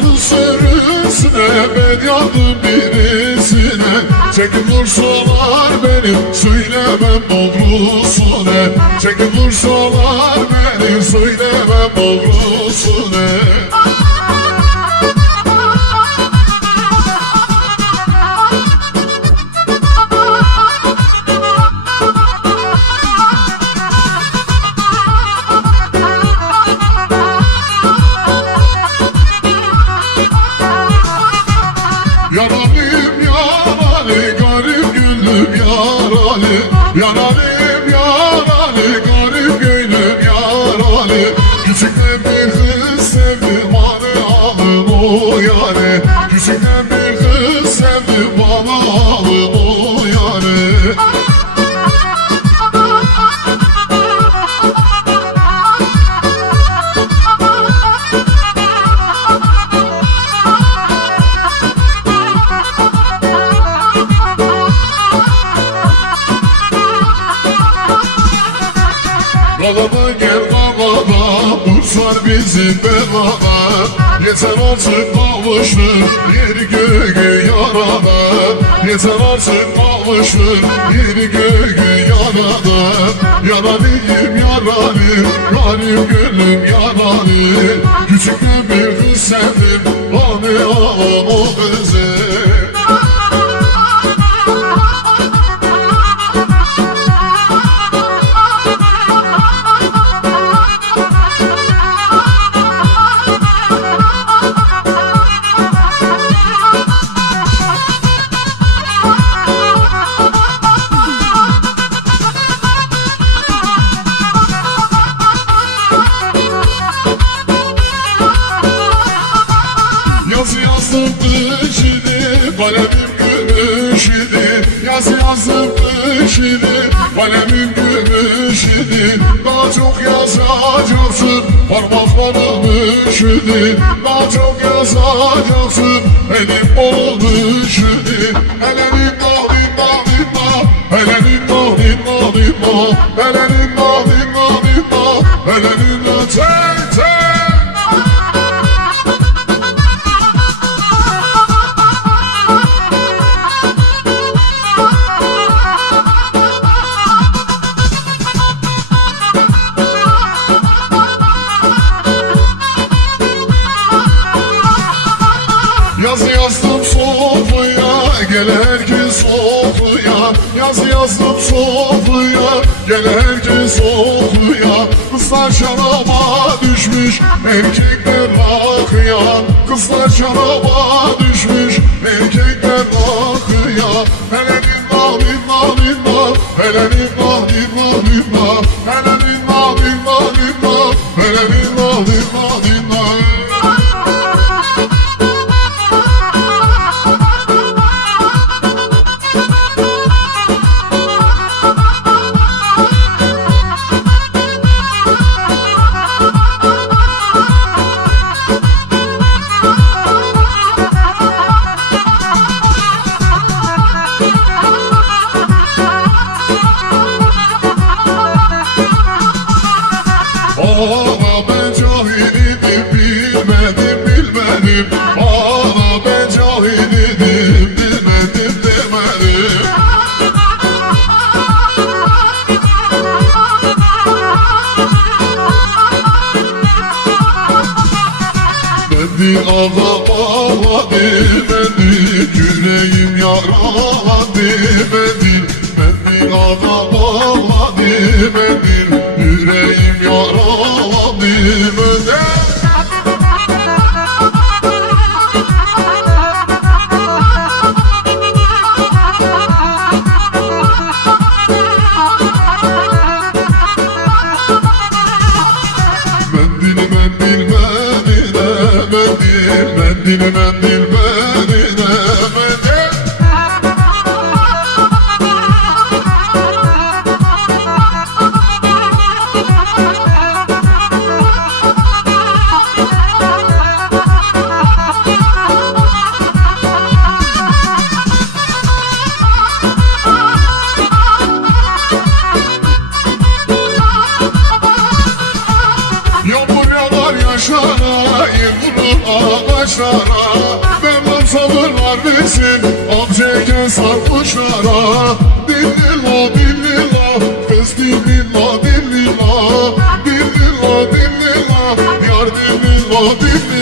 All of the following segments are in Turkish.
Kızların sürüsüne ben yandım birisine. Çekip vursalar beni söylemem doğrusu ne Çekip vursalar bizi belada Yeter artık kavuştur Yeri göğü yarada. Yeter artık kavuştur Yeri göğü yarada. Yaralıyım yaralı Garip gönlüm yaralı Küçükten bir kız sevdim Bana alam o kızı yazdım kış idi, kalemim gümüş Yazı yazdım kış idi, kalemim gümüş idi Daha çok yazacaksın, parmaklarım üşüdü Daha çok yazacaksın, elim olmuş idi Elenin dalin dalin dal, elenin dalin dalin dal Elenin dalin dalin dal, elenin herkes sofuya Yazı yazdım sofuya Gel herkes sofuya Kızlar şaraba düşmüş. Erkekler rakıya Kızlar şaraba düşmüş. Erkekler rakıya Hele dinna dinna dinna Hele dinna dinna dinna Hele dinna dinna dinna Hele dinna Ana ben cahil idim bilmedim bilmedim. Ana ben cahil idim bilmedim demedim. Bendi ağa bağladı bendi Yüreğim yaraladı Bendi ağa bağladı bendi Yüreğim yaraladı bendi Mendil mendil mendile mendil Mendil mendil sarhoşlara Mevlam sabırlar versin Amcayken sarhoşlara. Dillila dillila Kız dillila dillila Dillila dillila Yar dillila dillila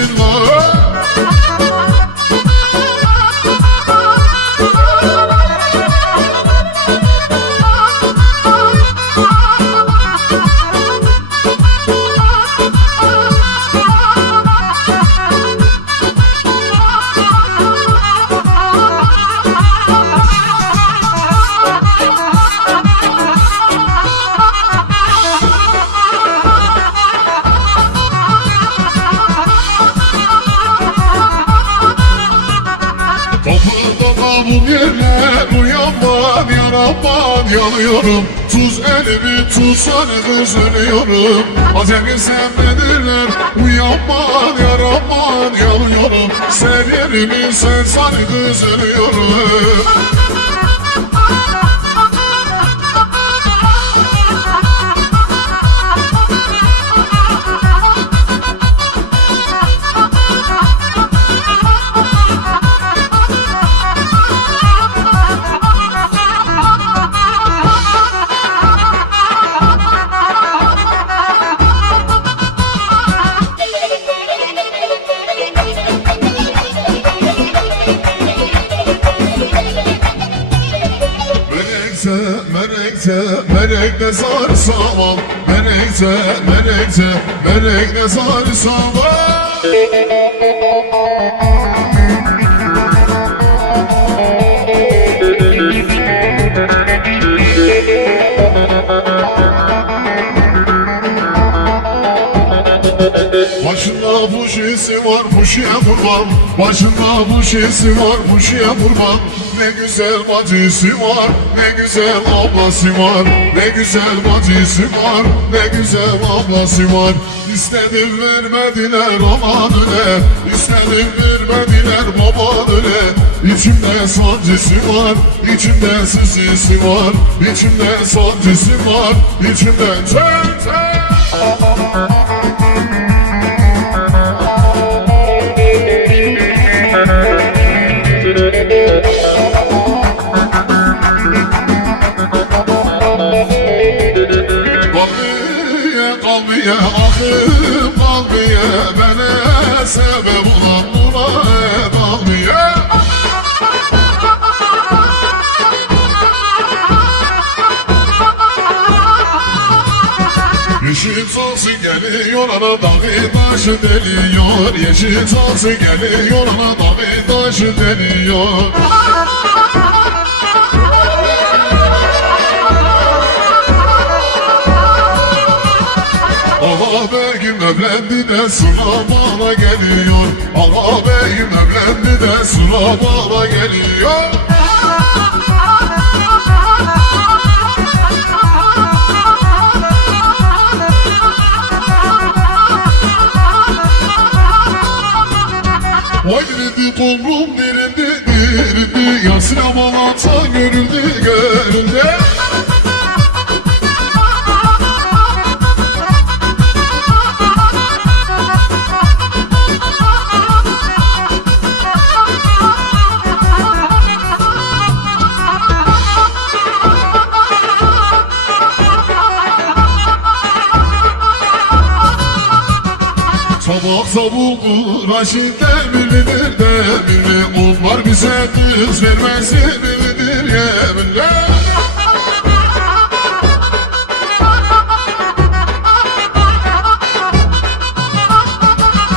yanıyorum. Tuz elimi tutsan kız ölüyorum Acemi sen nedirler Uyanman yaraman yanıyorum. Sen yerimi sen san kız menekse, menekte sarsamam Menekse, menekse, menekte sarsamam Başında bu şeysi var bu şeye kurban Başında bu şeysi var bu şeye kurban Ne güzel bacısı var ne güzel ablası var Ne güzel bacısı var ne güzel ablası var. İstedim vermediler aman öyle İstedim vermediler baban öyle. İçimde sancısı var içimde sızısı var İçimde sancısı var içimde çön çön Kalbiye akıp kalbiye Bana sebep olan nura kalbiye Yeşil salsı geliyor ana dağı taşı deliyor Yeşil salsı geliyor ana dağı taşı deliyor evlendi de sıra bana geliyor. Ağa beyim evlendi de sıra bana geliyor. Vay dirindi kolum dirindi dirindi Yasin amalata görüldü görüldü Sabah sabuldu Raşitler birlidir de birli Onlar bize kız vermesi birlidir yeminle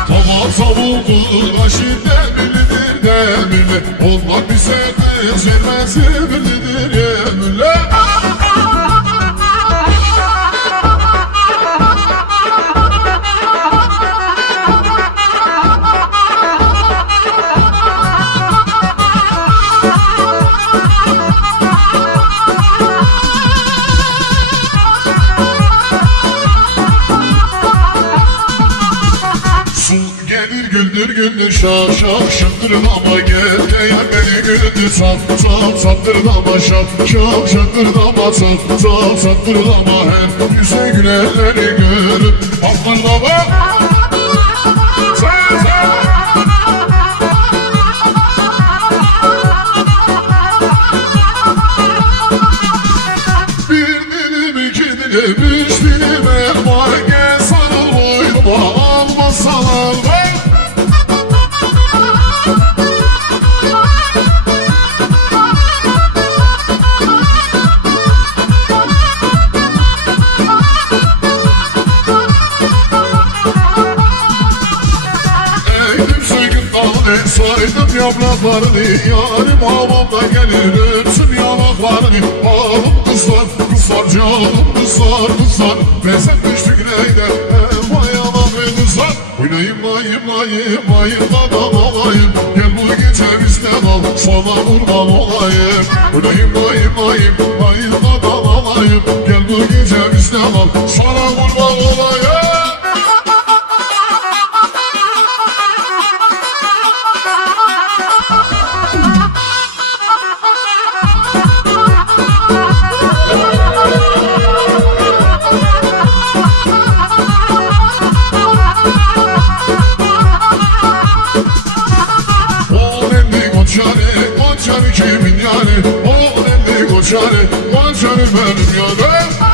Sabah sabuldu Raşitler birlidir de birli Onlar bize kız vermesi birlidir yeminle güldü şah şah Şakırdama göteye beni güldü saf saf Saptırdama şaf şaf Şakırdama saf saf Saptırdama hem yüze gülenleri görüp Saptırdama Sen sen Bir dilim iki dilim üç dilim dalını saydım yapraklarını Yarim havamda gelir öpsün yanaklarını. Ağlım kızlar, kızlar canım kızlar, kızlar. Bezem düştü güneyde vay anam ve kızlar Oynayayım mayım mayım mayım adam olayım Gel bu gece bizde kal sana kurban olayım. Oynayayım mayım mayım mayım adam olayım O nemli koçarı, koçarı benim yani.